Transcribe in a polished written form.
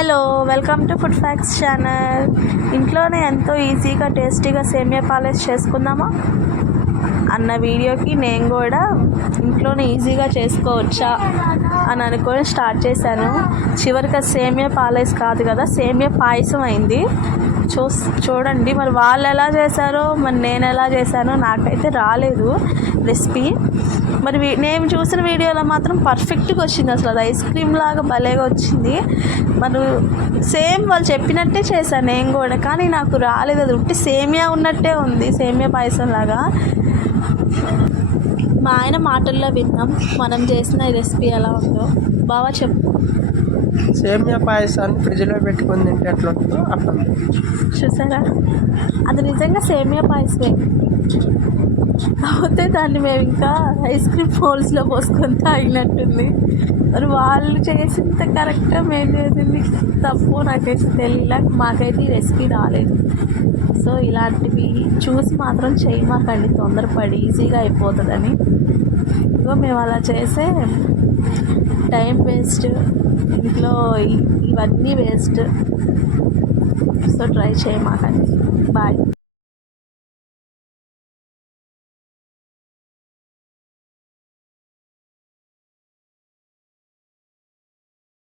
Hello, welcome to food facts channel. ఇంట్లోనే ఎంతో ఈజీగా టేస్టీగా సేమియా పాయసం చేసుకుందామా అన్న వీడియోకి నేను కూడా ఇంట్లోనే ఈజీగా చేసుకోవచ్చా అని అనుకొని స్టార్ట్ చేశాను. చివరికి అది సేమియా పాయసం కాదు కదా, సేమియా పాయసం అయింది. చూడండి మరి వాళ్ళు ఎలా చేశారో మరి నేను ఎలా చేశానో నాకైతే రాలేదు రెసిపీ. మరి నేను చూసిన వీడియోలో మాత్రం పర్ఫెక్ట్గా వచ్చింది. అసలు అది ఐస్ క్రీమ్ లాగా భలేగా వచ్చింది. మరి సేమ్ వాళ్ళు చెప్పినట్టే చేశాను నేను కూడా, కానీ నాకు రాలేదు. అది ఉట్టి సేమియా ఉన్నట్టే ఉంది, సేమియా పాయసం లాగా. మా ఆయన మాటల్లో విన్నాం మనం చేసిన రెసిపీ ఎలా ఉందో. బాగా చెప్పు. సేమియా పాయసాన్ని ఫ్రిడ్జ్లో పెట్టుకొని తింటే ఎట్లా అట్లా చూసారా, అది నిజంగా సేమియా పాయసమే. కాకపోతే దాన్ని మేము ఇంకా ఐస్ క్రీమ్ హోల్స్లో పోసుకొని తాగినట్టుంది. మరి వాళ్ళు చేసింది కరెక్ట్గా మేము చేసింది తప్పు నాకైతే తెలియలే. మాకైతే ఈ రెసిపీ రాలేదు. సో ఇలాంటివి చూసి మాత్రం చేయమాకండి తొందరపడి, ఈజీగా అయిపోతుందని. ఇగో మేము అలా చేసే టైం వేస్ట్, ఇంట్లో ఇవన్నీ వేస్ట్. సో ట్రై చేయమాకండి. బాయ్.